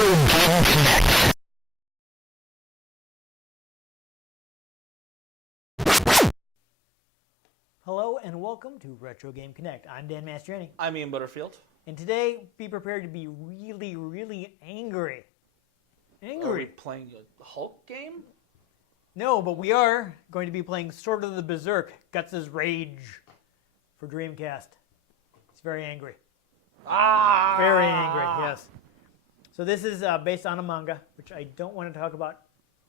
Game Connect. Hello and welcome to Retro Game Connect. I'm Dan Mastriani. I'm Ian Butterfield. And today, be prepared to be really, really angry. Are we playing a Hulk game? No, but we are going to be playing Sword of the Berserk, Guts' Rage for Dreamcast. It's very angry. Very angry, yes. So this is based on a manga, which I don't want to talk about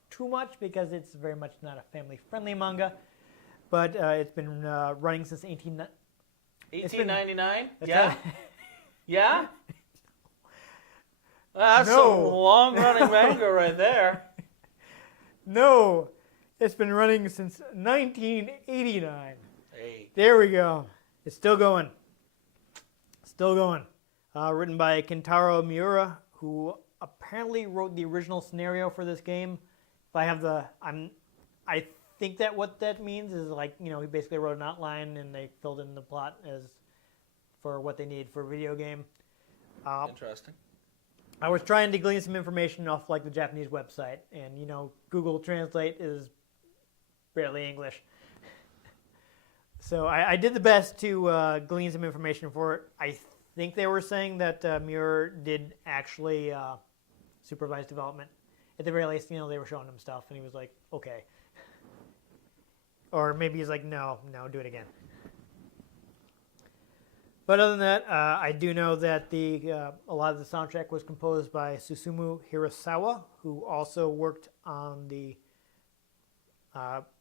too much because it's very much not a family-friendly manga. But it's been running since 1899? Yeah? Yeah? That's No. a long-running manga right there. No, it's been running since 1989. Hey. There we go. It's still going. Still going. Written by Kentaro Miura, who apparently wrote the original scenario for this game. If I have I think that what that means is he basically wrote an outline and they filled in the plot as for what they need for a video game. Interesting. I was trying to glean some information off the Japanese website, and Google Translate is barely English. So I did the best to glean some information for it. I think they were saying that Miura did actually supervise development. At the very least, they were showing him stuff, and he was like, okay. Or maybe he's like, no, do it again. But other than that, I do know that a lot of the soundtrack was composed by Susumu Hirasawa, who also worked on the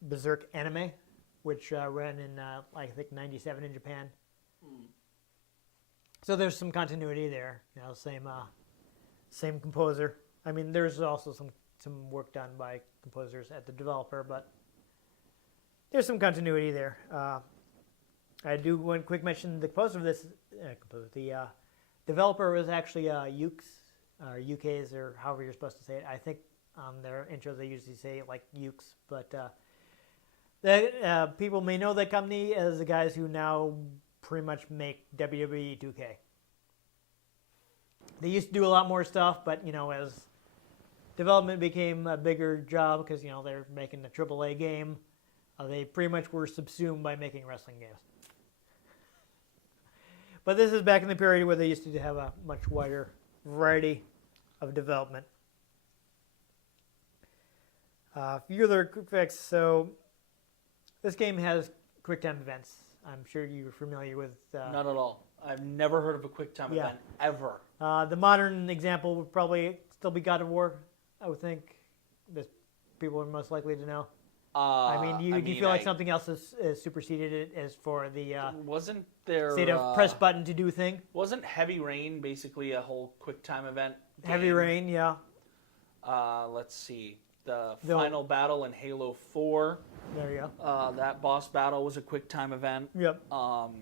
Berserk anime, which ran in, I think, 97 in Japan. So there's some continuity there. Same composer. I mean, there's also some work done by composers at the developer, but there's some continuity there. I do one quick mention. The composer of this, the developer was actually Ukes, or UKs, or however you're supposed to say it. I think on their intro they usually say it like Ukes, but people may know that company as the guys who now pretty much make WWE 2K. They used to do a lot more stuff, but as development became a bigger job because they're making a AAA game, they pretty much were subsumed by making wrestling games. But this is back in the period where they used to have a much wider variety of development. A few other quick facts. So this game has QuickTime events. I'm sure you're familiar with... Not at all. I've never heard of a QuickTime event, ever. The modern example would probably still be God of War, I would think. That people are most likely to know. Do you feel like something else has superseded it as for the wasn't there state of press button to do thing? Wasn't Heavy Rain basically a whole QuickTime event game? Heavy Rain, yeah. Let's see. The final battle in Halo 4. There you go. That boss battle was a QuickTime event. Yep. Trying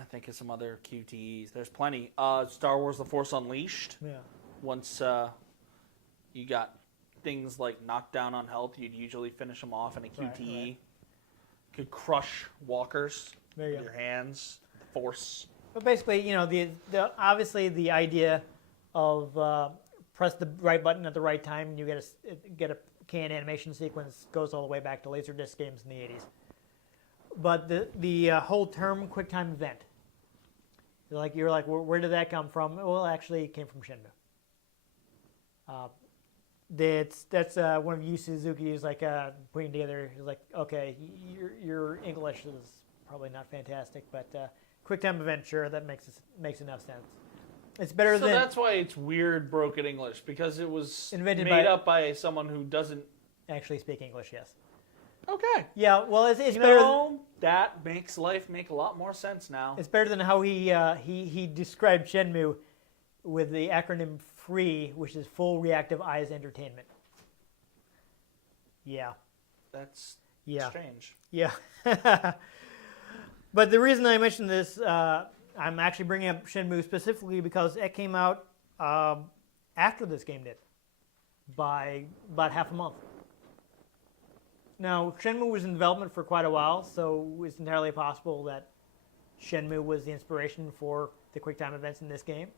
to think of some other QTEs. There's plenty. Star Wars: The Force Unleashed. Yeah. Once you got things like knockdown on health, you'd usually finish them off in a QTE. Right. Could crush walkers with your hands, force. But basically, obviously the idea of press the right button at the right time and you get a canned animation sequence goes all the way back to Laserdisc games in the 80s. But the whole term QuickTime event, you're like, where did that come from? Well, actually, it came from Shenmue. That's one of Yu Suzuki's putting together. He's like, okay, your English is probably not fantastic, but QuickTime event, sure, that makes enough sense. It's better than. So that's why it's weird broken English, because it was invented made up by someone who doesn't actually speak English. Yes. Okay. Yeah. Well, it's better. That makes life make a lot more sense now. It's better than how he described Shenmue with the acronym FREE, which is Full Reactive Eyes Entertainment. Yeah. That's strange. Yeah. But the reason I mentioned this, I'm actually bringing up Shenmue specifically because it came out after this game did, by about half a month. Now, Shenmue was in development for quite a while, so it's entirely possible that Shenmue was the inspiration for the QuickTime events in this game.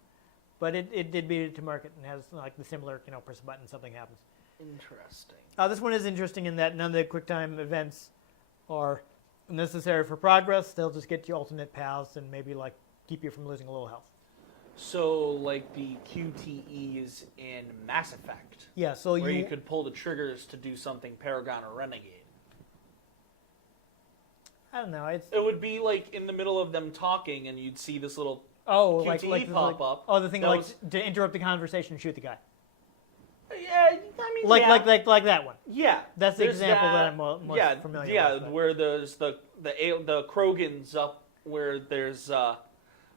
But it did beat it to market and has like the similar, press a button, something happens. Interesting. This one is interesting in that none of the QuickTime events are necessary for progress. They'll just get you alternate paths and maybe like keep you from losing a little health. So, like the QTEs in Mass Effect. Yeah, so where you could pull the triggers to do something Paragon or Renegade. I don't know. It would be like in the middle of them talking, and you'd see this little QTE like pop up. Oh, the thing to interrupt the conversation and shoot the guy. Yeah, I mean, like that one. Yeah, that's the example that I'm most familiar with. Yeah, where there's the Krogans up, where there's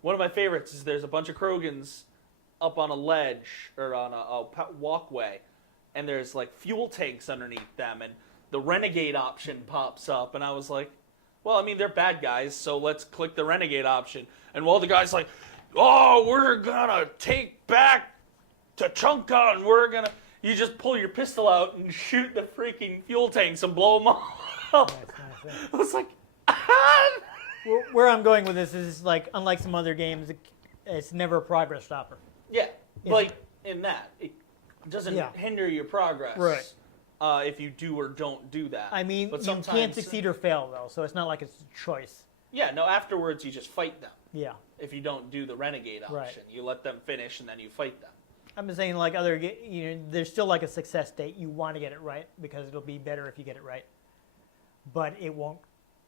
one of my favorites is there's a bunch of Krogans up on a ledge or on a walkway, and there's like fuel tanks underneath them, and the Renegade option pops up, and I was like, well, I mean, they're bad guys, so let's click the Renegade option. And while the guy's like, oh, we're gonna take back Tachanka, and we're gonna... You just pull your pistol out and shoot the freaking fuel tanks and blow them up. Nice. I was like, where I'm going with this is like, unlike some other games, it's never a progress stopper. Yeah, like in that. It doesn't hinder your progress. Right. If you do or don't do that. I mean, but you can't succeed or fail, though, so it's not like it's a choice. Yeah, no, afterwards you just fight them. Yeah. If you don't do the Renegade option. Right. You let them finish and then you fight them. I'm just saying, like there's still like a success state. You want to get it right because it'll be better if you get it right. But it won't,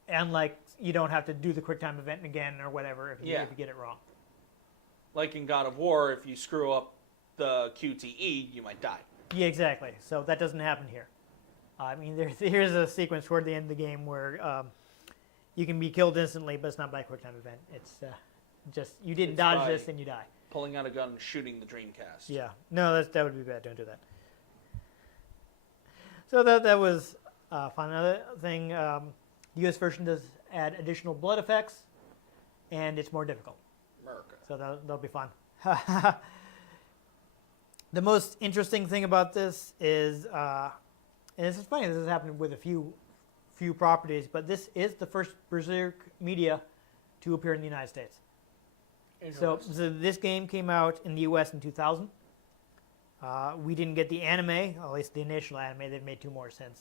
and like you don't have to do the QuickTime event again or whatever if you get it wrong. Like in God of War, if you screw up the QTE, you might die. Yeah, exactly. So that doesn't happen here. I mean, here's a sequence toward the end of the game where you can be killed instantly, but it's not by a QuickTime event. It's just you didn't dodge this and you die. Pulling out a gun and shooting the Dreamcast. Yeah. No, that would be bad. Don't do that. So that was fun. Another thing, the U.S. version does add additional blood effects, and it's more difficult. America. So that'll be fun. The most interesting thing about this is, and this is funny, this has happened with a few properties, but this is the first Berserk media to appear in the United States. So this game came out in the U.S. in 2000. We didn't get the anime, at least the initial anime. They've made 2 more since.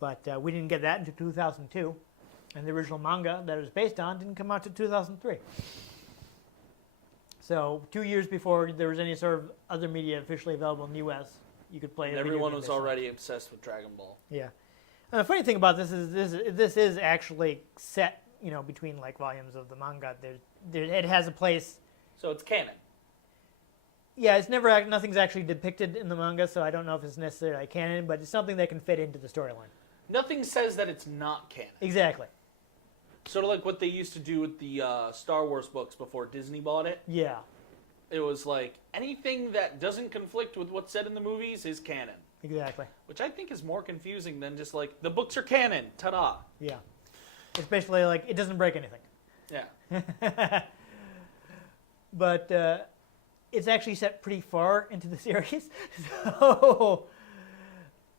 But we didn't get that until 2002. And the original manga that it was based on didn't come out until 2003. So 2 years before there was any sort of other media officially available in the U.S., you could play it. Everyone was already obsessed with Dragon Ball. Yeah. And the funny thing about this is this is actually set, between like volumes of the manga. It has a place. So it's canon. Yeah, nothing's actually depicted in the manga, so I don't know if it's necessarily canon, but it's something that can fit into the storyline. Nothing says that it's not canon. Exactly. Sort of like what they used to do with the Star Wars books before Disney bought it. Yeah. It was like, anything that doesn't conflict with what's said in the movies is canon. Exactly. Which I think is more confusing than just like, the books are canon, ta-da. Yeah. It's basically like, it doesn't break anything. Yeah. But it's actually set pretty far into the series.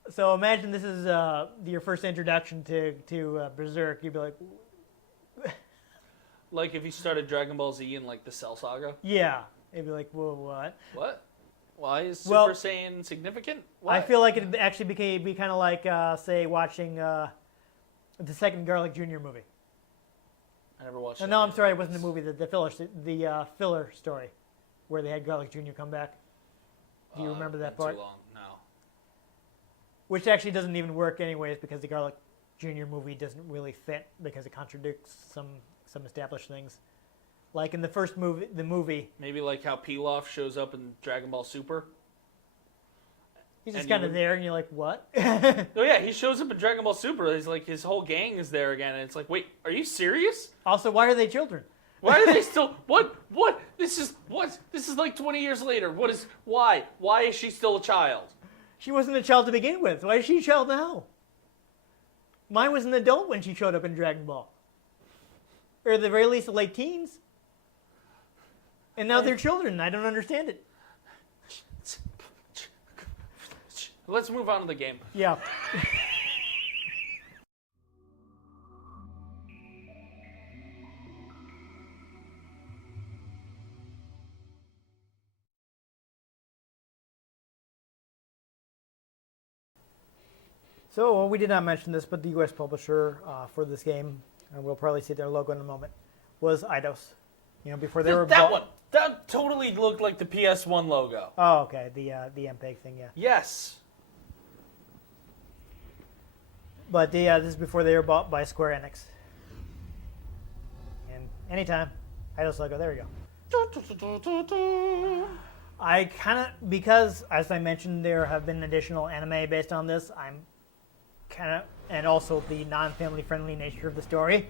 So imagine this is your first introduction to Berserk. You'd be like... Like if you started Dragon Ball Z in like the Cell Saga? Yeah. It'd be like, whoa, what? What? Why is Super Saiyan significant? What? I feel like it'd actually be kind of like, say, watching the second Garlic Jr. movie. I never watched it. No, I'm sorry, it wasn't the movie, the filler story where they had Garlic Jr. come back. Do you remember that part? Too long, no. Which actually doesn't even work anyways because the Garlic Jr. movie doesn't really fit because it contradicts some established things. Like in the first movie, maybe like how Pilaf shows up in Dragon Ball Super. He's just kind of there, and you're like, what? Oh yeah, he shows up in Dragon Ball Super. He's like, his whole gang is there again, and it's like, wait, are you serious? Also, why are they children? Why are they still? What? This is like 20 years later. Why? Why is she still a child? She wasn't a child to begin with. Why is she a child now? Mine was an adult when she showed up in Dragon Ball. Or at the very least, the late teens. And now they're children. I don't understand it. Let's move on to the game. Yeah. So well, we did not mention this, but the U.S. publisher for this game, and we'll probably see their logo in a moment, was Eidos. You know, before they were that one. That totally looked like the PS1 logo. Oh, okay, the MPEG thing, yeah. Yes. But this is before they were bought by Square Enix. And anytime, Eidos logo. There we go. I kind of, because as I mentioned, there have been additional anime based on this. I'm kind of, and also the non-family friendly nature of the story.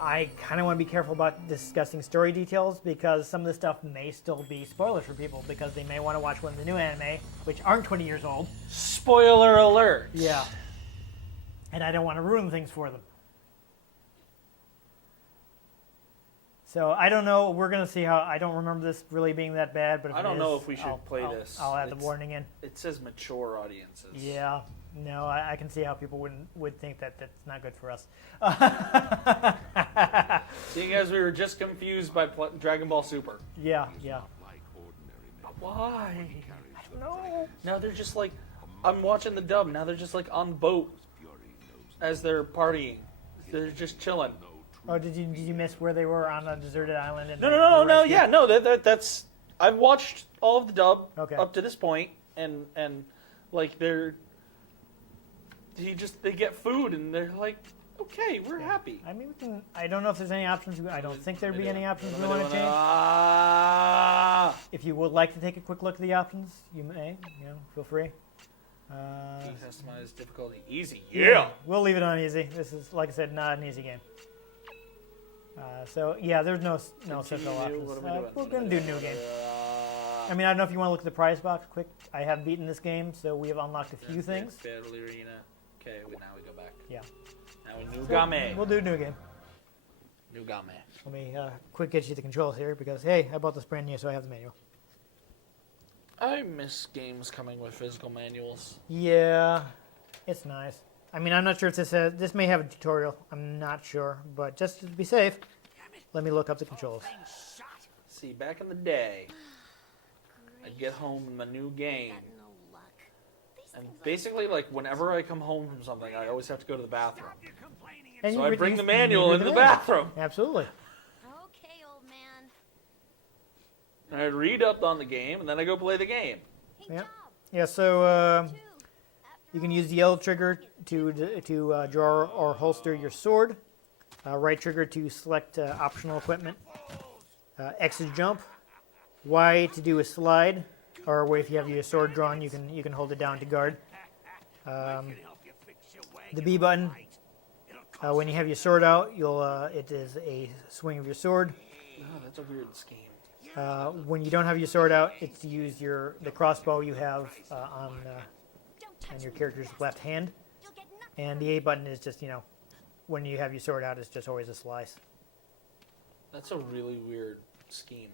I kind of want to be careful about discussing story details because some of the stuff may still be spoilers for people because they may want to watch one of the new anime, which aren't 20 years old. Spoiler alert. Yeah. And I don't want to ruin things for them. So I don't know. We're going to see how. I don't remember this really being that bad, but if I don't it know is, if we should play this. I'll add the warning in. It says mature audiences. Yeah. No, I can see how people would think that that's not good for us. Seeing as we were just confused by Dragon Ball Super. Yeah. Why? I don't know. Now they're just like, I'm watching the dub. Now they're just like on boat as they're partying. They're just chilling. Oh, did you miss where they were on a deserted island? And No. Yeah, no. That's. I've watched all of the dub up to this point, and like they get food and they're like, okay, we're happy. I mean, I don't know if there's any options. I don't think there'd be any options we want to change. If you would like to take a quick look at the options, you may. You know, feel free. Customize difficulty easy. Yeah. We'll leave it on easy. This is, like I said, not an easy game. So yeah, there's no central options. We're gonna do new game. I mean, I don't know if you want to look at the prize box quick. I have beaten this game, so we have unlocked a few things. Battle arena. Okay, now we go back. Yeah. Now we new game. We'll do new game. New game. Let me quick get you the controls here because hey, I bought this brand new, so I have the manual. I miss games coming with physical manuals. Yeah, it's nice. I mean, I'm not sure if this may have a tutorial. I'm not sure, but just to be safe, let me look up the controls. See, back in the day, I'd get home in my new game, and basically, like, whenever I come home from something, I always have to go to the bathroom. And so I bring the manual into the bathroom. Absolutely. Okay, old man. And I read up on the game, and then I go play the game. Yeah. Yeah. So you can use the L trigger to draw or holster your sword. Right trigger to select optional equipment. X is jump. Y to do a slide, or if you have your sword drawn, you can hold it down to guard. The B button. When you have your sword out, it is a swing of your sword. Oh, that's a weird scheme. When you don't have your sword out, it's to use the crossbow you have on your character's left hand. And the A button is just, when you have your sword out, it's just always a slice. That's a really weird scheme.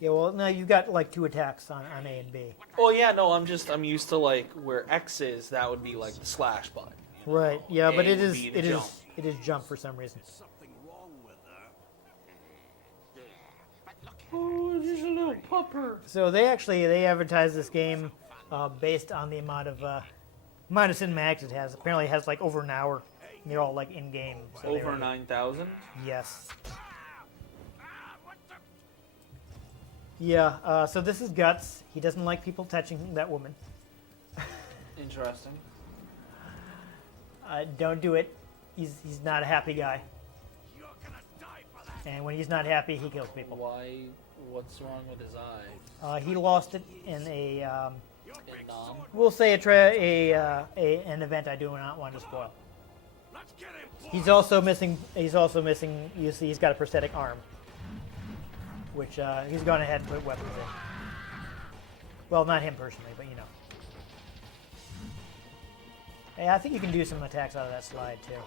Yeah, well, no, you've got like two attacks on A and B. Well, yeah, no, I'm used to like where X is, that would be like the slash button. Right. Yeah, but it is jump for some reason. Oh, just a little pupper. So they advertise this game based on the amount of cinematics it has. Apparently, it has like over an hour. They're all like in game. So over 9,000. Yes. Yeah. So this is Guts. He doesn't like people touching that woman. Interesting. Don't do it. He's not a happy guy. And when he's not happy, he kills people. Why? What's wrong with his eyes? He lost it in a. In Nom? We'll say an event I do not want to spoil. He's also missing. You see, he's got a prosthetic arm, which he's gone ahead and put weapons in. Well, not him personally, but Hey, I think you can do some attacks out of that slide too.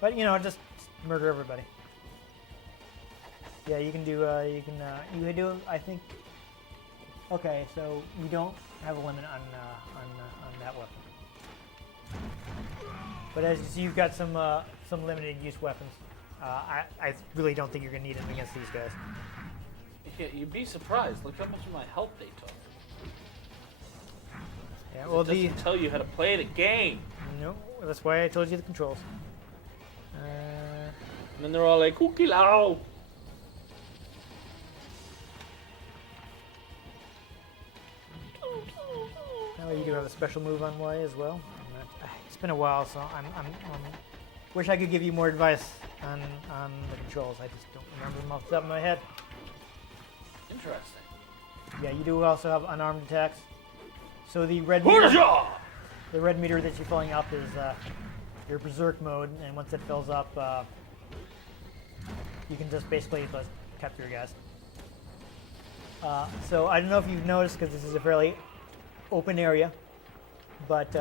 But just murder everybody. Yeah, you can do. You can do. I think. Okay, so you don't have a limit on that weapon. But as you see, you've got some limited use weapons. I really don't think you're gonna need them against these guys. Yeah, you'd be surprised. Look how much of my health they took. Yeah, well, It doesn't tell you how to play the game. no, that's why I told you the controls. And then they're all like, "Cookie lao." Oh, you do have a special move on Y as well. It's been a while, so I'm wish I could give you more advice on the controls. I just don't remember them off the top of my head. Interesting. Yeah, you do also have unarmed attacks. So the red meter that you're filling up is your Berserk mode, and once it fills up, you can just basically cut through guys. So I don't know if you've noticed, because this is a fairly open area, but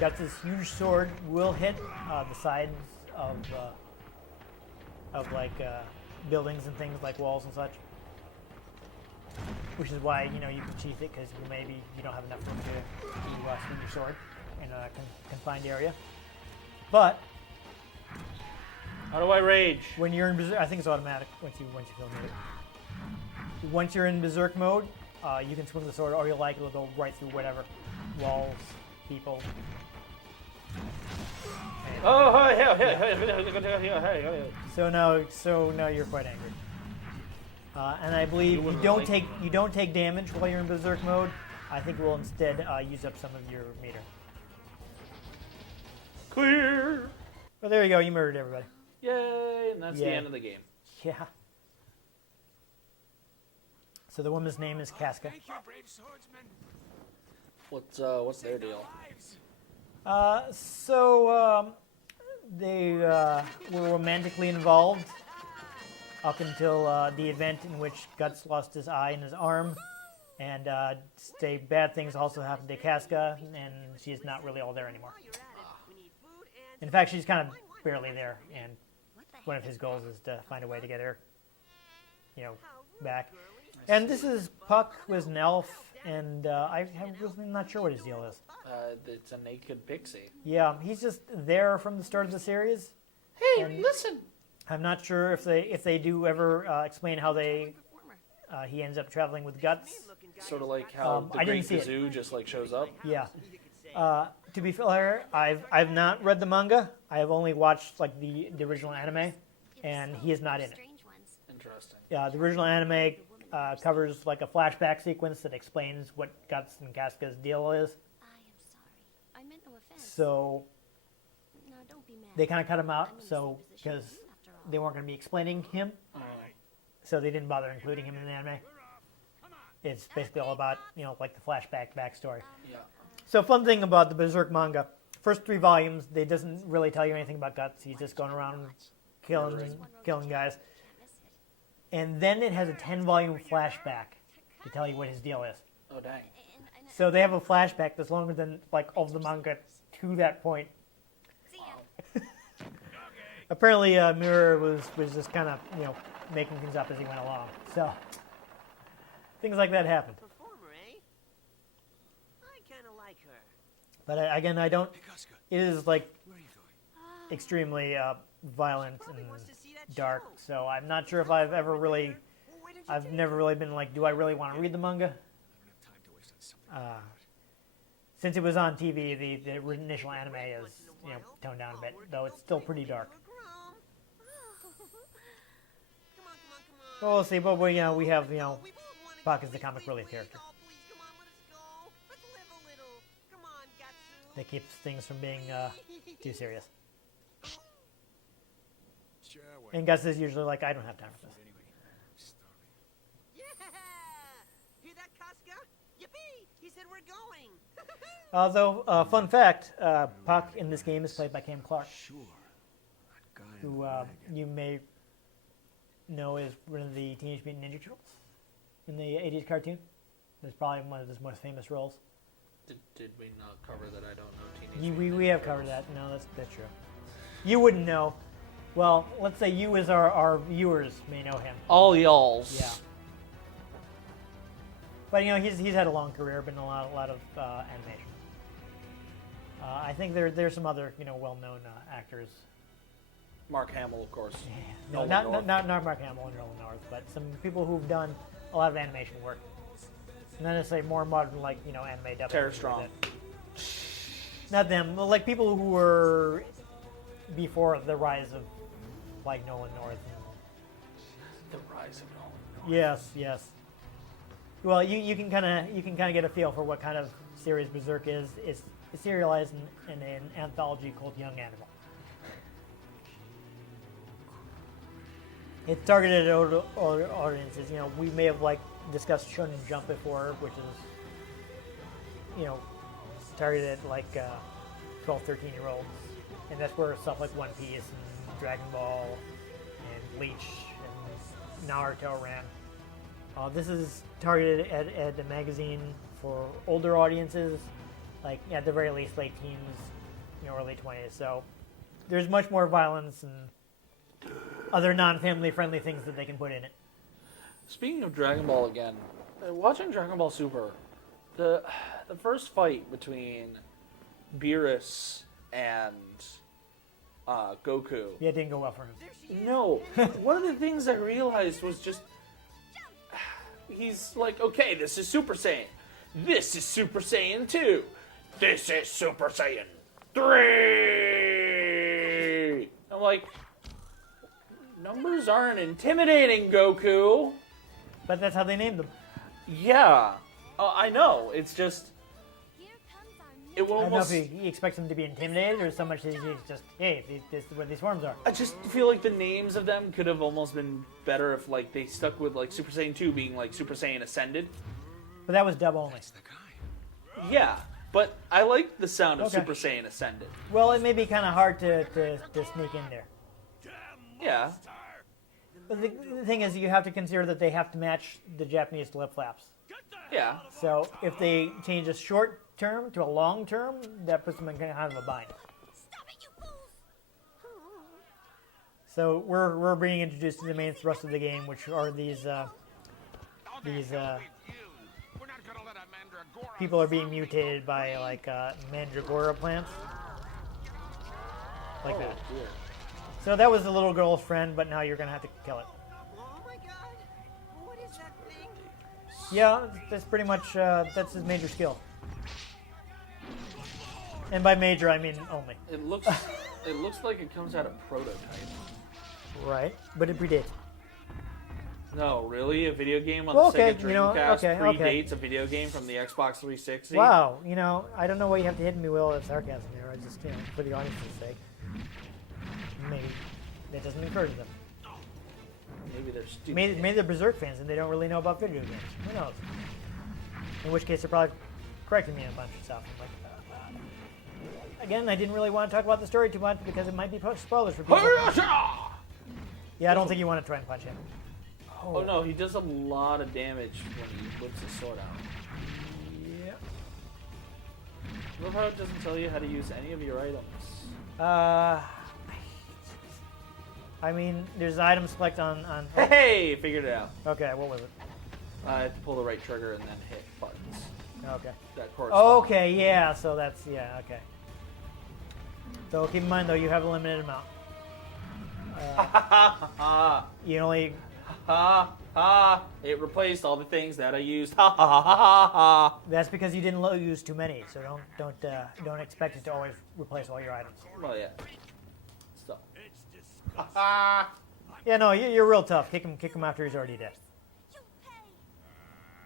Guts' huge sword will hit the sides of like buildings and things like walls and such. Which is why, you know, you can sheath it, because maybe you don't have enough room to swing your sword in a confined area. But How do I rage? when you're in Berserk, I think it's automatic once you feel near it. Once you're in Berserk mode, you can swing the sword, or you'll like it'll go right through whatever walls, people. Oh, hey. So now you're quite angry. And I believe you don't take damage while you're in Berserk mode. I think we'll instead use up some of your meter. Clear. Well, there you go. You murdered everybody. Yay! And that's the end of the game. Yeah. So the woman's name is Casca. Thank you, brave swordsman. What's their deal? They were romantically involved up until the event in which Guts lost his eye and his arm, and bad things also happened to Casca, and she's not really all there anymore. In fact, she's kind of barely there, and one of his goals is to find a way to get her, back. And this is Puck, who is an elf, and I'm really not sure what his deal is. It's a naked pixie. Yeah, he's just there from the start of the series. Hey, listen! I'm not sure if they do ever explain how he ends up traveling with Guts. Sort of like how the I Great didn't see it. Kazoo just like shows up. Yeah. To be fair, I've not read the manga. I have only watched like the original anime, and he is not in it. Interesting. Yeah, the original anime covers like a flashback sequence that explains what Guts and Casca's deal is. I am sorry. I meant no offense. So No, don't be mad. they kind of cut him out, I'm in the so same position because as you, after all. they weren't going to be explaining him, so they didn't bother including him in the anime. It's basically all about like the flashback backstory. Yeah. So fun thing about the Berserk manga, first 3 volumes, they doesn't really tell you anything about Guts. He's just going around killing guys. And then it has a 10-volume flashback to tell you what his deal is. Oh dang. So they have a flashback that's longer than like all of the manga to that point. See ya. Apparently, Mirror was just kind of making things up as he went along. So things like that happen. Performer, eh? I kind of like her. But again, I don't. Hey, Casca, It is like where are you going? extremely violent Probably and wants to see that dark. show. So I'm not sure if I've ever really. Well, why didn't you I've take never really been like, do I really want to read the manga? I don't have time to waste on something. Since it was on TV, the initial anime is toned down a bit, though it's still pretty dark. Come on. Well, we'll see. But we have We both wanna Puck get is the comic away. relief Please, character. oh, please, come on, let us go. Let's live a little. Come on, Gatsu. that keeps things from being too serious. Sure, well, And Gus is usually like, I don't have time for this. anyway, I'm starving. Yeah! Hear that, Casca? Yippee! He said we're going. Although, fun fact, Puck in this game is played by Cam Clark, Sure. That guy in who the wagon. you may know is one of the Teenage Mutant Ninja Turtles in the 80s cartoon. That's probably one of his most famous roles. Did we not cover that? I don't know Teenage We Mutant have Ninja covered Turtles? that. No, that's true. You wouldn't know. Well, let's say you as our viewers may know him. All y'alls. Yeah. But he's had a long career, been in a lot of animation. I think there's some other well-known actors. Mark Hamill, of course. No, Nolan not North. Mark Hamill and Nolan North, but some people who've done a lot of animation work. Not necessarily more modern, like anime dubbing. Tara Strong. not them, but like people who were before the rise of like Nolan North. The rise of Nolan. Yes, yes. Well, you can kind of get a feel for what kind of series Berserk is. It's serialized in an anthology called Young Animal. It's targeted at older audiences. You know, we may have like discussed Shonen Jump before, which is, you know, targeted at like 12, 13-year-olds, and that's where stuff like One Piece and Dragon Ball and Bleach and Naruto ran. This is targeted at a magazine for older audiences, like at the very least late teens, you know, early 20s. So there's much more violence and other non-family friendly things that they can put in it. Speaking of Dragon Ball again, watching Dragon Ball Super, the first fight between Beerus and Goku. Yeah, it didn't go well for him. No, one of the things I realized was just he's like, okay, this is Super Saiyan. This is Super Saiyan 2. This is Super Saiyan 3. I'm like, numbers aren't intimidating, Goku. But that's how they named them. Yeah, I know. It's just, Here comes our it will I don't know almost. if he expects them to be intimidated or so much as he's just, hey, this is what these forms are. I just feel like the names of them could have almost been better if like they stuck with like Super Saiyan 2 being like Super Saiyan Ascended. But that was dub only. That's the guy. Yeah, but I like the sound of Okay. Super Saiyan Ascended. Well, it may be kind of hard to sneak in there. Yeah. But the thing is, you have to consider that they have to match the Japanese lip flaps. Yeah. So if they change a short term to a long term, that puts them in kind of a bind. Stop it, you fools! So we're being introduced to the main thrust of the game, which are these people are being mutated by like mandragora plants, like that. Oh, dear. So that was the little girl's friend, but now you're gonna have to kill it. Oh my god! What is that thing? Yeah, that's pretty much that's his major skill. And by major, I mean only. It looks like it comes out of prototype. Right, but it predates. No, really? A video game on Well, the Sega okay, you know, Dreamcast okay, predates okay. a video game from the Xbox 360? Wow, you know, I don't know why you have to hit me with all that sarcasm here. I just, you know, for the audience's sake. Maybe that doesn't encourage them. Maybe they're stupid. Maybe they're Berserk fans and they don't really know about video games. Who knows? In which case, they're probably correcting me on a bunch of stuff. I'm like, again, I didn't really want to talk about the story too much because it might be spoilers for people. Yeah, I don't think you want to try and punch him. Oh no, he does a lot of damage when he whips his sword out. Yeah. Love how it doesn't tell you how to use any of your items. I mean, there's item select on. Hey, figured it out. Okay, what was it? I have to pull the right trigger and then hit buttons. Okay. That corresponds. Okay, yeah. So that's okay. So keep in mind though, you have a limited amount. You only. It replaced all the things that I used. Ha ha ha ha ha ha. That's because you didn't use too many. So don't expect it to always replace all your items. Well, yeah. So. Yeah, no, you're real tough. Kick him after he's already dead. You pay!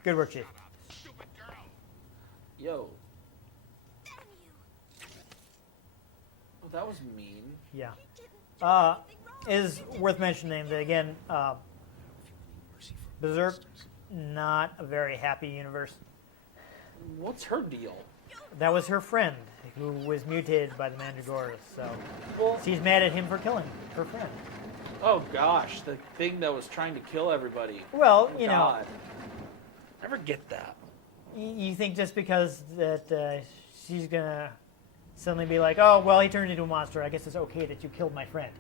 Good work, Chief. Yo. Damn you! Well, that was mean. Yeah. He didn't do anything wrong. Is worth mentioning that again, Berserk, not a very happy universe. What's her deal? That was her friend who was mutated by the Mandragoras, so Well, she's mad at him for killing her friend. oh gosh, the thing that was trying to kill everybody. Well, Oh, you know, God. Never get that. you think just because that she's gonna suddenly be like, oh, well, he turned into a monster, I guess it's okay that you killed my friend.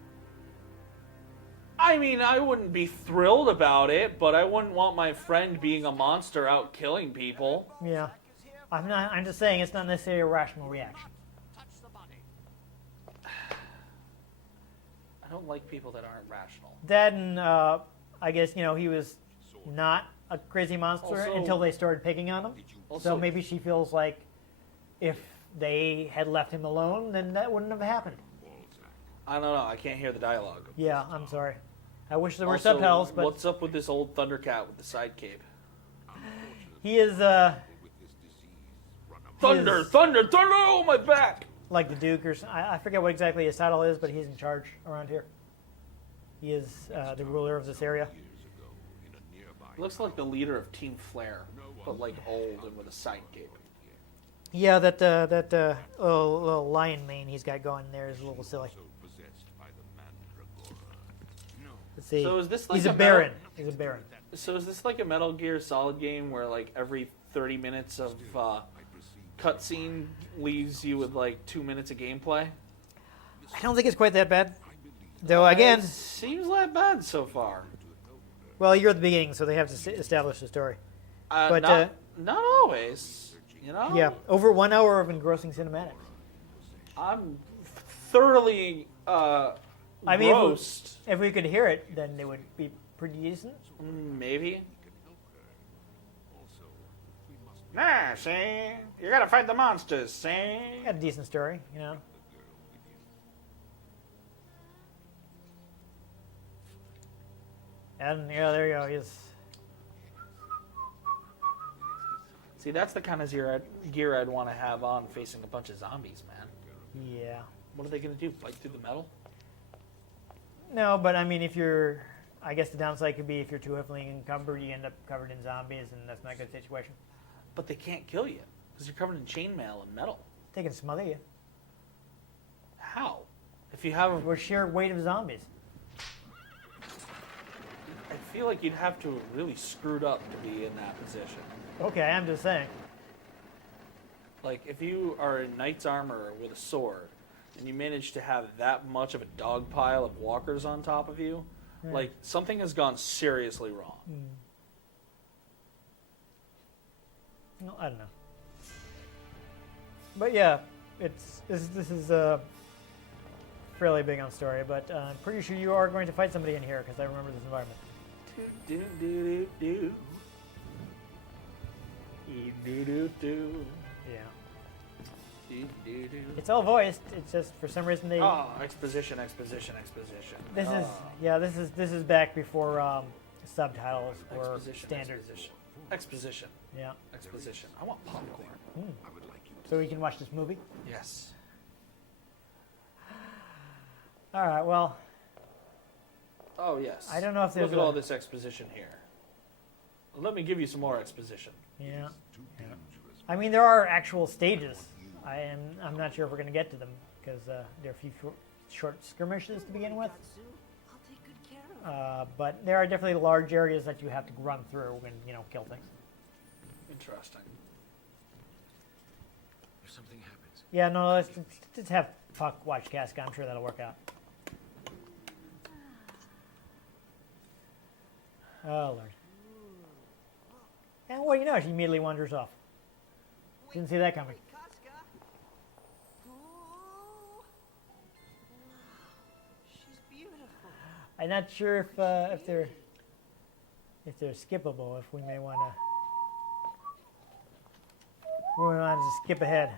I mean, I wouldn't be thrilled about it, but I wouldn't want my friend being a monster out killing people. Yeah. I'm just saying it's not necessarily a rational reaction. I don't like people that aren't rational. That and I guess, you know, he was not a crazy monster Also- until they started picking on him. Also, So maybe she feels like if they had left him alone, then that wouldn't have happened. I don't know. I can't hear the dialogue. Yeah, I'm sorry. I wish there were Also, subtitles, but what's up with this old Thundercat with the side cape? he is Thunder, thunder, thunder! Oh, my back! like the Duke, or I forget what exactly his title is, but he's in charge around here. He is the ruler of this area. Looks like the leader of Team Flare, but like old and with a side cape. Yeah, that little lion mane he's got going there is a little silly. Let's see. So is this like he's a a baron. He's a baron. So is this like a Metal Gear Solid game where like every 30 minutes of cutscene leaves you with like 2 minutes of gameplay? I don't think it's quite that bad. Though again, It seems not bad so far. well, you're at the beginning, so they have to establish the story. But, not always, you know. Yeah, over 1 hour of engrossing cinematics. I'm thoroughly I mean, engrossed. if we could hear it, then it would be pretty decent. Maybe. Nah, see? You gotta fight the monsters, see? Got a decent story, you know. And yeah, there you go. He's See, that's the kind of gear I'd want to have on facing a bunch of zombies, man. yeah. What are they gonna do? Fight through the metal? No, but I mean, if you're, I guess the downside could be if you're too heavily encumbered, you end up covered in zombies, and that's not a good situation. But they can't kill you because you're covered in chainmail and metal. They can smother you. How? If you have, With sheer weight of zombies. I feel like you'd have to have really screwed up to be in that position. Okay, I'm just saying. Like, if you are in knight's armor with a sword, and you manage to have that much of a dog pile of walkers on top of you, like, something has gone seriously wrong. No, I don't know. But yeah, this is fairly big on story, but I'm pretty sure you are going to fight somebody in here because I remember this environment. Do do do do do do do. Yeah. Do, do, do. It's all voiced. It's just for some reason they. Oh, exposition, exposition, exposition. This is Oh. yeah. This is back before subtitles were Exposition, standard. exposition. Exposition, Yeah. exposition. I want popcorn. So we can watch this movie. Yes. All right. Well, Oh, yes. I don't know if there's Look at a- all this exposition here. Let me give you some more exposition. yeah. I mean, there are actual stages. I'm not sure if we're going to get to them because there are a few short skirmishes to begin with. I'll take good care of But there are definitely large areas that you have to run through and kill things. Interesting. If something happens, Yeah, no, let's just have Puck watch Casca. I'm sure that'll work out. Oh Lord. And well, she immediately wanders off. Didn't see that coming. Casca. Oh. She's beautiful. I'm not sure if they're skippable. If we may want to skip ahead.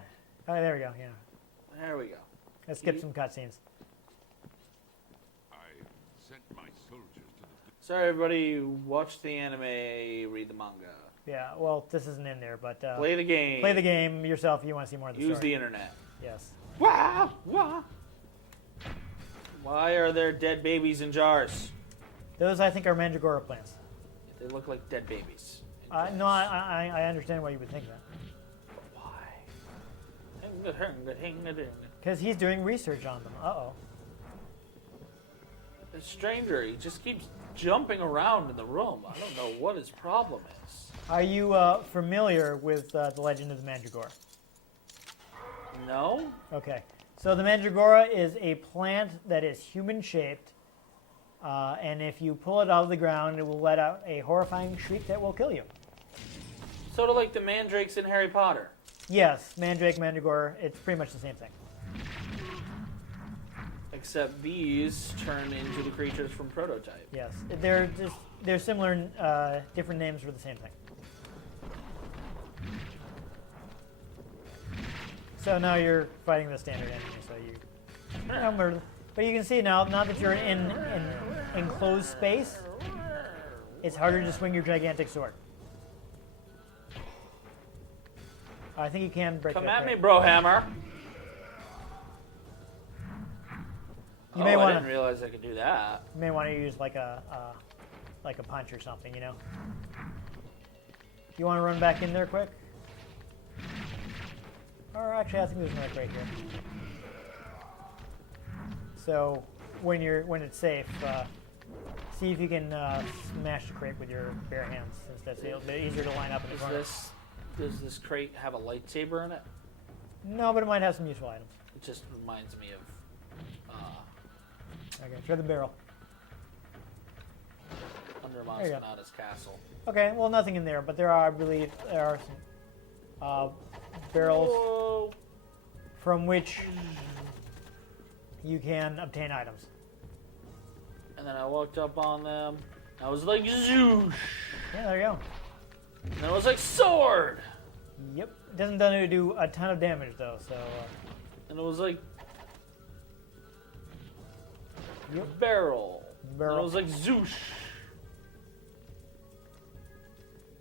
Oh, there we go. Yeah, There we go. let's skip some cutscenes. I sent my soldiers to the Sorry, everybody. Watch the anime, read the manga. Yeah. Well, this isn't in there, but Play the game. play the game yourself if you want to see more of the Use story. the internet. Yes. Wah, wah. Why are there dead babies in jars? Those I think are Mandragora plants. They look like dead babies. in No, jars. I understand why you would think that. Why? Because he's doing research on them. Uh-oh. The stranger, he just keeps jumping around in the room. I don't know what his problem is. Are you familiar with the Legend of the Mandragora? No? Okay. So the Mandragora is a plant that is human-shaped, and if you pull it out of the ground, it will let out a horrifying shriek that will kill you. Sort of like the mandrakes in Harry Potter. Yes, Mandrake, Mandragora, it's pretty much the same thing. Except these turn into the creatures from Prototype. Yes, they're similar, different names for the same thing. So now you're fighting the standard enemy, so you outnumbered. But you can see now that you're in enclosed space, it's harder to swing your gigantic sword. I think you can break Come that at me, crate. bro, hammer. You may I want didn't realize I could do that. You may want to use like a punch or something, you know. You want to run back in there quick? Or actually, I think there's another crate here. So when it's safe, see if you can smash the crate with your bare hands, since that's a little bit easier to line up in the corner. Does this crate have a lightsaber in it? No, but it might have some useful items. It just reminds me of. Okay, try the barrel. Under There you go. Mastriani's castle. Okay, well, nothing in there, but there are some barrels Whoa. from which you can obtain items. And then I walked up on them. I was like, zoosh. Yeah, there you go. And I was like, sword. Yep. It doesn't do a ton of damage, though, so... And it was like, Yep. barrel. Barrel. And it was like, zoosh.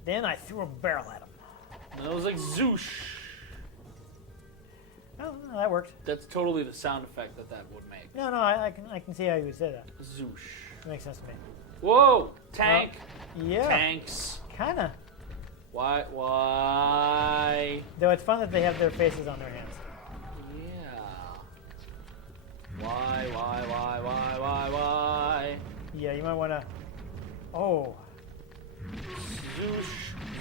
Then I threw a barrel at him. And it was like, zoosh. Oh, no, that worked. That's totally the sound effect that would make. No, I can see how you would say that. Zoosh. It makes sense to me. Whoa! Tank! Yeah. Tanks! Kinda. Why? Why? Though it's fun that they have their faces on their hands. Yeah. Why? Yeah, you might want to... Oh.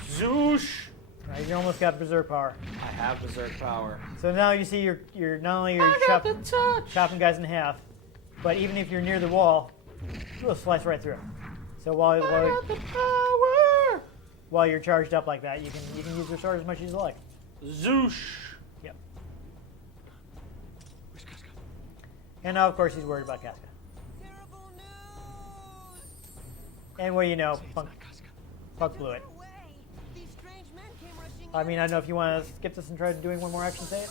Zoosh! You almost got Berserk power. I have Berserk power. So now you see you're not only you're chopping guys in half, but even if you're near the wall, you'll slice right through. So while you're charged up like that, you can use your sword as much as you like. Zoosh! Yep. Where's Casca? And now, of course, he's worried about Casca. Terrible news! And what do you know, Say it's Punk not Casca. blew it. Run away. These strange men came rushing I in. mean, I don't know if you want to skip this and try doing one more action, say it.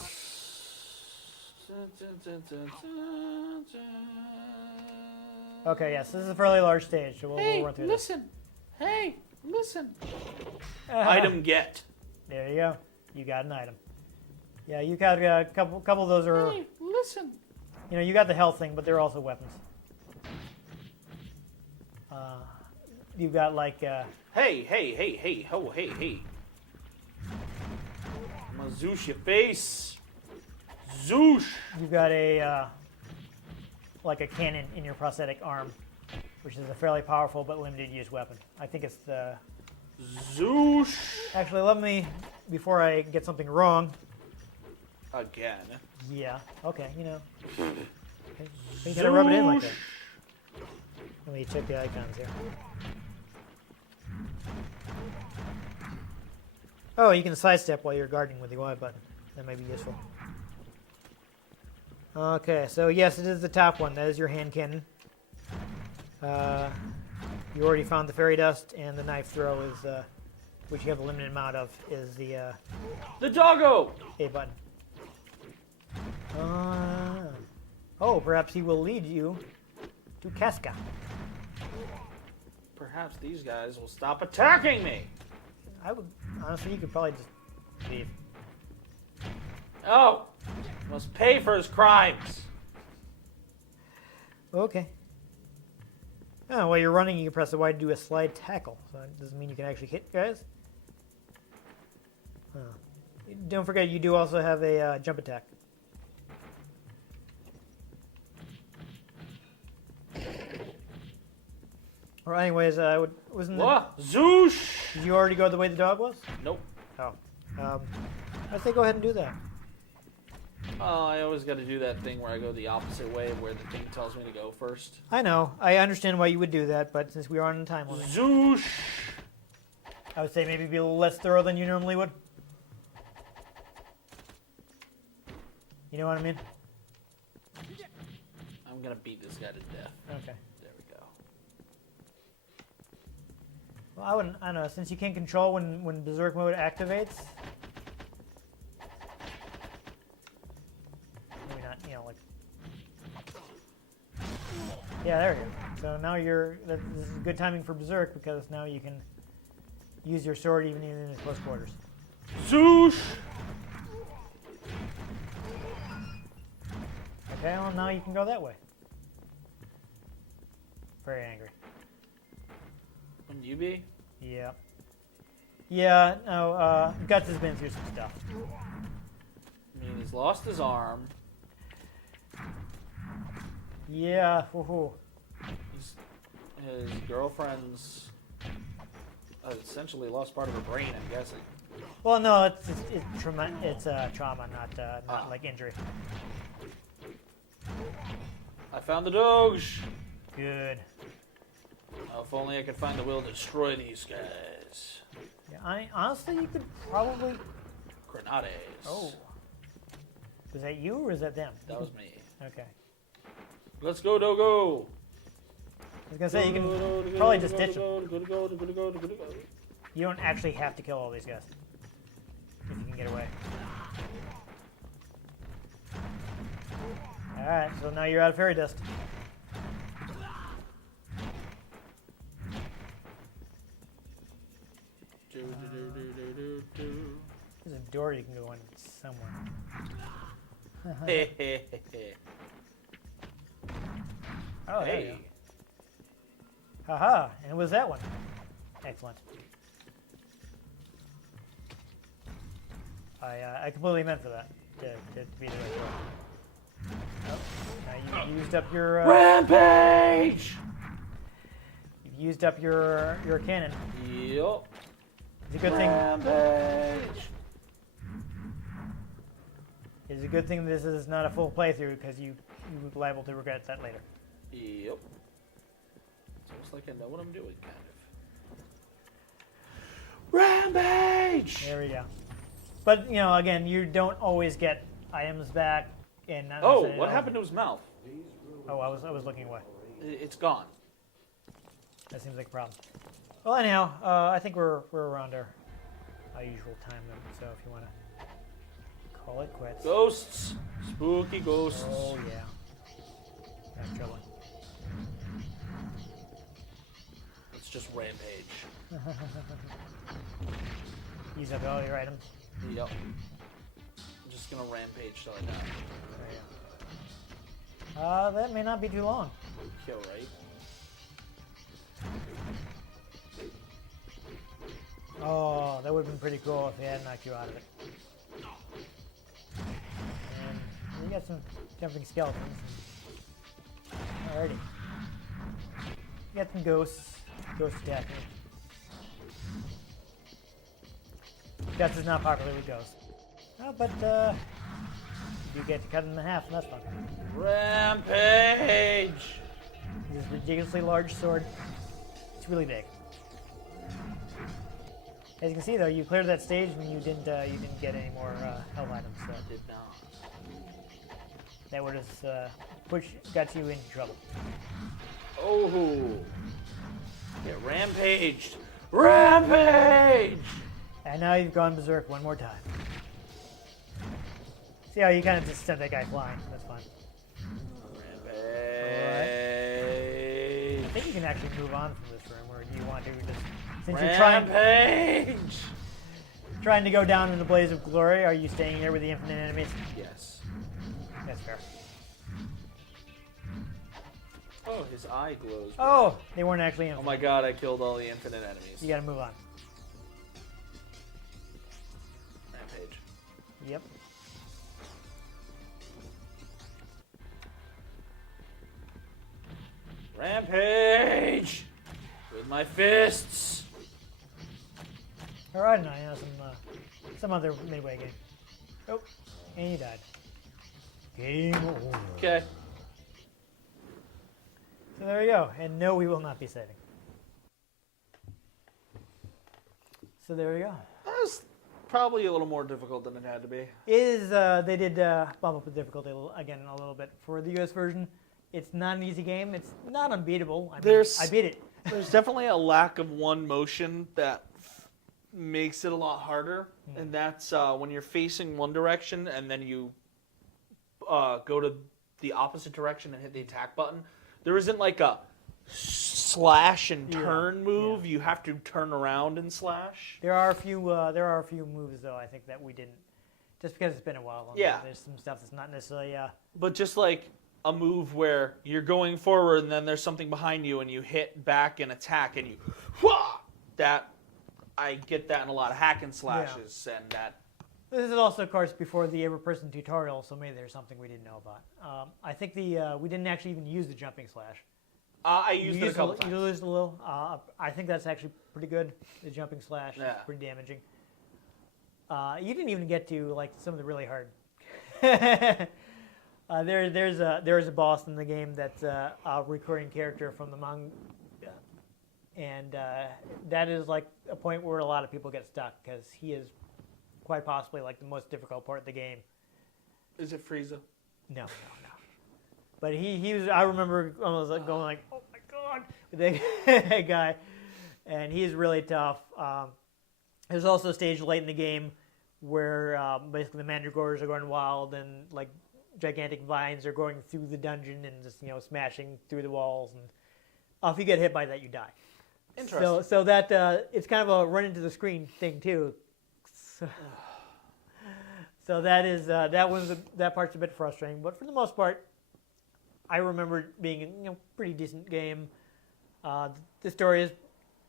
Okay, yes, this is a fairly large stage, so we'll run through this. Hey, listen. Uh-huh. Item get. There you go. You got an item. Yeah, you got a couple of those are, Listen. you know, you got the health thing, but they're also weapons. You've got like, Hey, ho, hey. I'm gonna zoosh your face. Zoosh. you've got a, like a cannon in your prosthetic arm, which is a fairly powerful but limited use weapon. I think it's the, Zoosh. actually let me, before I get something wrong, Again. yeah, okay, you know. Okay. You gotta rub it in like that. Let me check the icons here. Oh, you can sidestep while you're guarding with the Y button. That might be useful. Okay, so yes, it is the top one. That is your hand cannon. You already found the fairy dust, and the knife throw is, which you have a limited amount of, is the The doggo. A button. Oh, perhaps he will lead you to Casca. Perhaps these guys will stop attacking me. I would honestly, you could probably just leave. Oh, must pay for his crimes. Okay. Oh, while you're running, you can press the Y to do a slide tackle. So it doesn't mean you can actually hit guys. Don't forget, you do also have a jump attack. Or anyways, wasn't What? Zoosh. did you already go the way the dog was? Nope. Oh. I'd say go ahead and do that. Oh, I always got to do that thing where I go the opposite way of where the thing tells me to go first. I know. I understand why you would do that, but since we are on a time limit, Zoosh. I would say maybe be a little less thorough than you normally would. You know what I mean? I'm gonna beat this guy to death. Okay. There we go. Well, I don't know. Since you can't control when Berserk mode activates, Yeah, there you go. So now this is good timing for Berserk because now you can use your sword even in close quarters. Zoosh! Okay, well now you can go that way. Very angry. Wouldn't you be? Yeah. Yeah, no, Guts has been through some stuff. I mean, he's lost his arm. Yeah, woohoo. His girlfriend's essentially lost part of her brain, I'm guessing. Well, no, it's trauma, not like injury. I found the Doge! Good. Oh, if only I could find the will to destroy these guys. Yeah, honestly, you could probably... Grenades. Oh. Was that you or was that them? That was me. Okay. Let's go, Dogo! I was gonna say, you can probably just ditch them. You don't actually have to kill all these guys. If you can get away. Alright, so now you're out of fairy dust. There's a door you can go in somewhere. Oh, there you Hey. go. Haha, and it was that one. Excellent. I completely meant for that to be the right door. Oh, now you used up your Rampage! you've used up your cannon. Yup. It's a good thing. Rampage! It's a good thing this is not a full playthrough because you're liable to regret that later. Yep. It's almost like I know what I'm doing, kind of. Rampage! There we go. But you know, again, you don't always get items back. And not Oh, necessarily what all- happened to his mouth? Oh, I was looking away. It's gone. That seems like a problem. Well, anyhow, I think we're around our usual time limit. So if you want to call it quits. Ghosts. Spooky ghosts. Oh yeah. That's trouble. It's just rampage. Use up all your items. Yep. I'm just gonna rampage till I die. There you go. That may not be too long. Kill, right? Oh, that would have been pretty cool if they had knocked you out of it. And you got some jumping skeletons. Alrighty. You got some ghosts. Ghost attacking. Guts is not popular with ghosts. Oh, but you get to cut them in half, and that's fun. Rampage! This ridiculously large sword. It's really big. As you can see, though, you cleared that stage and you didn't get any more health items. So Did not. that would have got you into trouble. Oh! Get rampaged! Rampage! And now you've gone berserk one more time. See how you kind of just sent that guy flying. That's fine. Rampage! I think you can actually move on from this room, or do you want to just... Since you're trying to go down in the blaze of glory, are you staying here with the infinite enemies? Yes. That's fair. Oh, his eye glows. Oh, they weren't actually Oh infinite. my god, I killed all the infinite enemies. You gotta move on. Rampage. Yep. Rampage! With my fists! Alright, now, some other midway game. Oh, and you died. Game over. Okay. So there you go. And no, we will not be saving. So there we go. That was probably a little more difficult than it had to be. They did bump up the difficulty again a little bit for the US version. It's not an easy game. It's not unbeatable. I mean, I beat it. There's definitely a lack of one motion that makes it a lot harder, and that's when you're facing one direction and then you go to the opposite direction and hit the attack button. there isn't like a slash and Yeah, turn move. yeah. You have to turn around and slash. There are a few moves though. I think that we didn't, just because it's been a while. Yeah. There's some stuff that's not necessarily. But just like a move where you're going forward and then there's something behind you and you hit back and attack and you, whah! That I get that in a lot of hack and slashes and that. This is also, of course, before the every-person tutorial, so maybe there's something we didn't know about. I think we didn't actually even use the jumping slash. I used it a couple times. You used it a little. I think that's actually pretty good. The jumping slash, Yeah. pretty damaging. You didn't even get to like some of the really hard. There's a boss in the game that's a recurring character from the manga, and that is like a point where a lot of people get stuck because he is quite possibly like the most difficult part of the game. Is it Frieza? No. But he was. I remember almost like going like, "Oh my god!" with that guy, and he's really tough. There's also a stage late in the game where basically the mandragores are going wild and like gigantic vines are going through the dungeon and just smashing through the walls, and if you get hit by that, you die. Interesting. So that it's kind of a run into the screen thing too. So that part's a bit frustrating, but for the most part, I remember it being a pretty decent game. The story is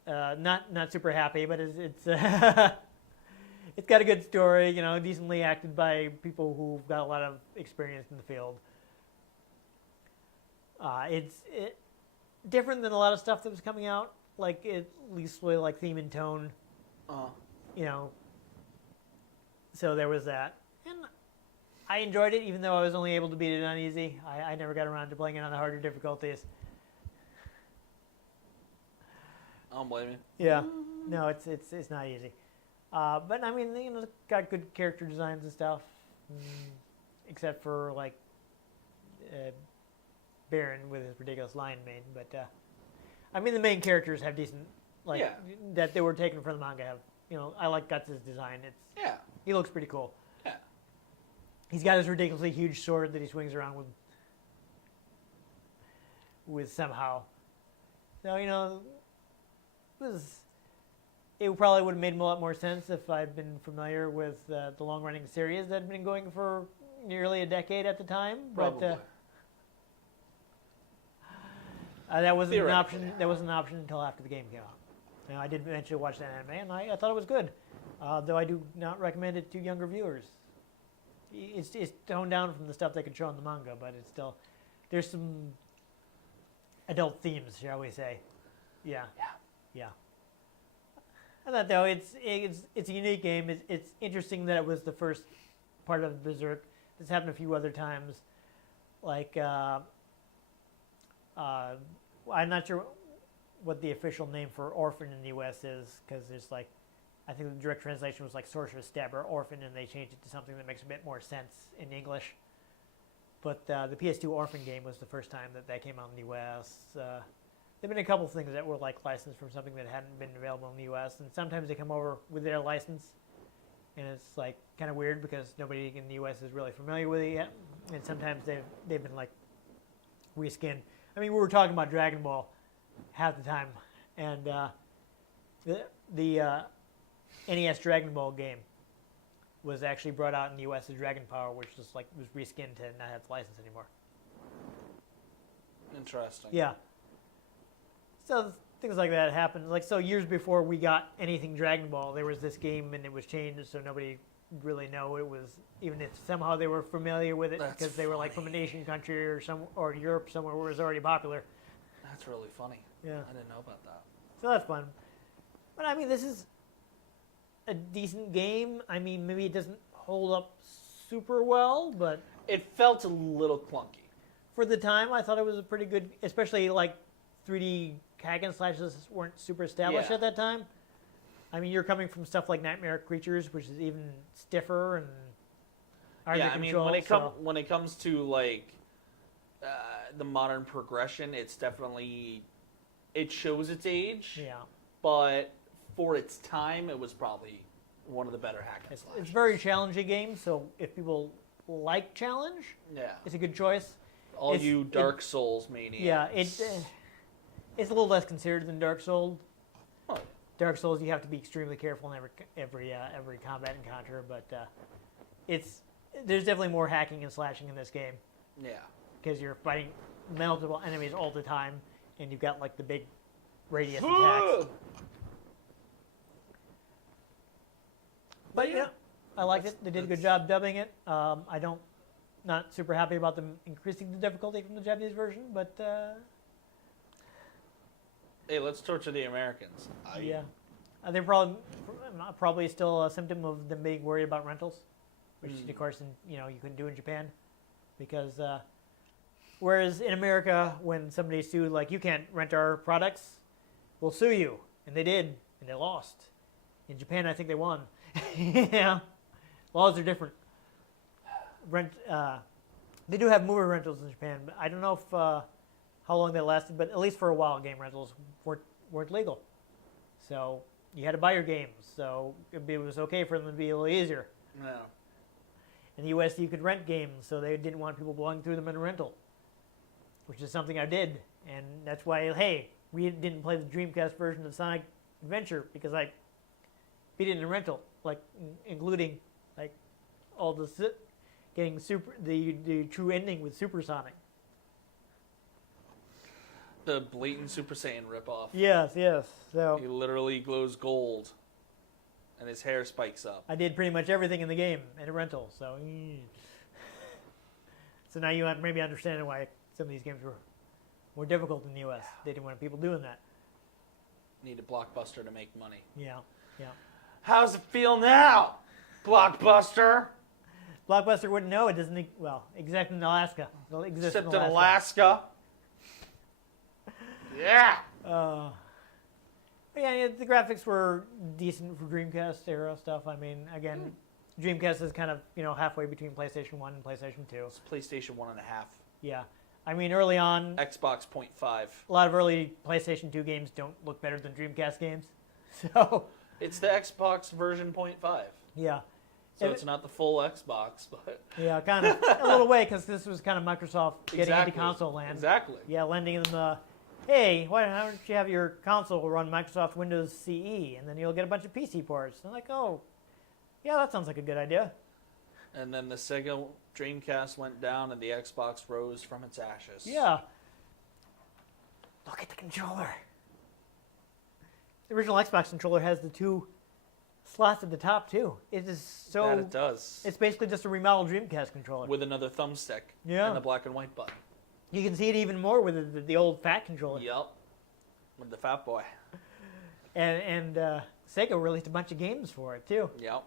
not super happy, but it's it's got a good story, decently acted by people who've got a lot of experience in the field. It's different than a lot of stuff that was coming out, like at least with like theme and tone, So there was that, and I enjoyed it, even though I was only able to beat it on easy. I never got around to playing it on the harder difficulties. I don't blame you. Yeah, no, it's not easy. But I mean, it's got good character designs and stuff, except for like Baron with his ridiculous lion mane. But I mean, the main characters have decent, that they were taken from the manga. Have I like Guts' design. He looks pretty cool. Yeah. He's got his ridiculously huge sword that he swings around with somehow. So it probably would have made a lot more sense if I'd been familiar with the long-running series that had been going for nearly a decade at the time. Probably. But that wasn't an option. That wasn't an option until after the game came out. I did eventually watch that anime, and I thought it was good. Though I do not recommend it to younger viewers. It's toned down from the stuff they could show in the manga, but it's still there's some adult themes, shall we say? Yeah. I thought though it's a unique game. It's interesting that it was the first part of Berserk. This happened a few other times. Like I'm not sure what the official name for orphan in the U.S. is, because there's like, I think the direct translation was like sorceress, stabber, orphan, and they changed it to something that makes a bit more sense in English. But the PS2 Orphan game was the first time that came out in the U.S. There've been a couple things that were like licensed from something that hadn't been available in the U.S. and sometimes they come over with their license, and it's like kind of weird because nobody in the U.S. is really familiar with it yet, and sometimes they've been like reskinned. I mean, we were talking about Dragon Ball half the time, and the NES Dragon Ball game was actually brought out in the U.S. as Dragon Power, which was reskinned to not have the license anymore. Interesting. Yeah. So things like that happened. So years before we got anything Dragon Ball, there was this game and it was changed, so nobody really know it was, even if somehow they were familiar with it because they were like from an Asian country or Europe somewhere where it was already popular. That's really funny. Yeah. I didn't know about that. So that's fun. But I mean, this is a decent game. I mean, maybe it doesn't hold up super well, but It felt a little clunky. for the time, I thought it was a pretty good, especially like 3D hack and slashes weren't super established Yeah. at that time. I mean, you're coming from stuff like Nightmare Creatures, which is even stiffer and harder Yeah, to I mean, control. when it comes to like the modern progression, it's definitely it shows its age. Yeah. But for its time, it was probably one of the better hack and It's slashes. a very challenging game, so if people like challenge, Yeah. it's a good choice. All It's- you Dark Souls maniacs. Yeah, it's a little less considered than Dark Souls. Oh, Dark Souls, you have to be extremely careful in every combat encounter, but there's definitely more hacking and slashing in this game yeah. because you're fighting multiple enemies all the time, and you've got like the big radius attacks. But yeah, I liked it. They did a good job dubbing it. Not super happy about them increasing the difficulty from the Japanese version, but Hey, let's torture the Americans. yeah, they're probably still a symptom of them being worried about rentals, which of course you couldn't do in Japan, because whereas in America when somebody sued like you can't rent our products, we'll sue you, and they did, and they lost. In Japan, I think they won. Yeah, laws are different. They do have movie rentals in Japan, but I don't know if how long they lasted. But at least for a while, game rentals weren't legal, so you had to buy your games. So it was okay for them to be a little easier. No. In the U.S., you could rent games, so they didn't want people blowing through them in a rental, which is something I did, and that's why we didn't play the Dreamcast version of Sonic Adventure because I beat it in a rental, like including like all the getting the true ending with Super Sonic. The blatant Super Saiyan ripoff. Yes. So He literally glows gold, and his hair spikes up. I did pretty much everything in the game in a rental. So now you maybe understand why some of these games were more difficult in the U.S. They didn't want people doing that. Need a Blockbuster to make money. Yeah. How's it feel now, Blockbuster? Blockbuster wouldn't know. It doesn't except in Alaska. It'll exist Except in Alaska. Yeah. Yeah, the graphics were decent for Dreamcast era stuff. I mean, again, Dreamcast is kind of halfway between PlayStation 1 and PlayStation 2. It's PlayStation 1.5. Yeah, I mean early on, Xbox 0.5. a lot of early PlayStation 2 games don't look better than Dreamcast games. So It's the Xbox version 0.5. yeah, So it's not the full Xbox, but yeah, kind of a little way because this was kind of Microsoft getting Exactly. into console land. Exactly. Yeah, lending them hey, why don't you have your console run Microsoft Windows CE, and then you'll get a bunch of PC ports. And I'm like, oh, yeah, that sounds like a good idea. And then the Sega Dreamcast went down and the Xbox rose from its ashes. Yeah. Look at the controller. The original Xbox controller has the 2 slots at the top, too. It is so... That it does. It's basically just a remodeled Dreamcast controller. With another thumbstick. Yeah. And a black and white button. You can see it even more with the old fat controller. Yep. With the Fat Boy. And Sega released a bunch of games for it, too. Yep.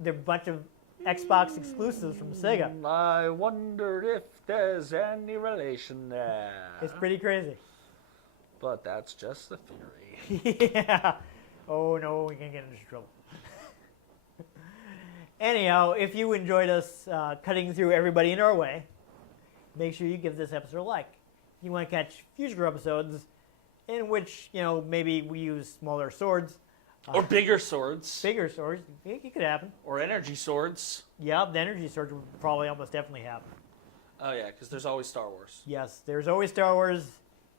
There are a bunch of Xbox exclusives from Sega. I wonder if there's any relation there. It's pretty crazy. But that's just the theory. Yeah. Oh, no, we can get into trouble. Anyhow, if you enjoyed us cutting through everybody in our way, make sure you give this episode a like. If you want to catch future episodes in which, maybe we use smaller swords. Or bigger swords. Bigger swords. It could happen. Or energy swords. Yeah, the energy swords would probably almost definitely happen. Oh, yeah, because there's always Star Wars. Yes, there's always Star Wars,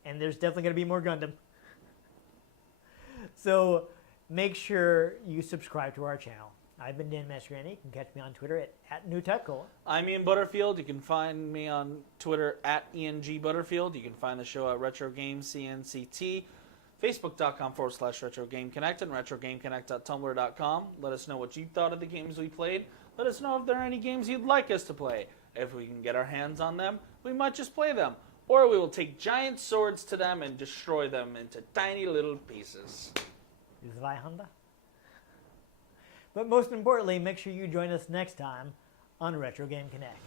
and there's definitely going to be more Gundam. So make sure you subscribe to our channel. I've been Dan Mastriani. You can catch me on Twitter at NewTechCola. I'm Ian Butterfield. You can find me on Twitter at ENG Butterfield. You can find the show at Retro Games CNCT, Facebook.com/RetroGameConnect, and RetroGameConnect.tumblr.com. Let us know what you thought of the games we played. Let us know if there are any games you'd like us to play. If we can get our hands on them, we might just play them. Or we will take giant swords to them and destroy them into tiny little pieces. Honda. But most importantly, make sure you join us next time on Retro Game Connect.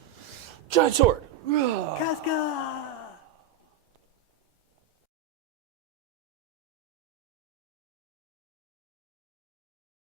Giant sword! Casca!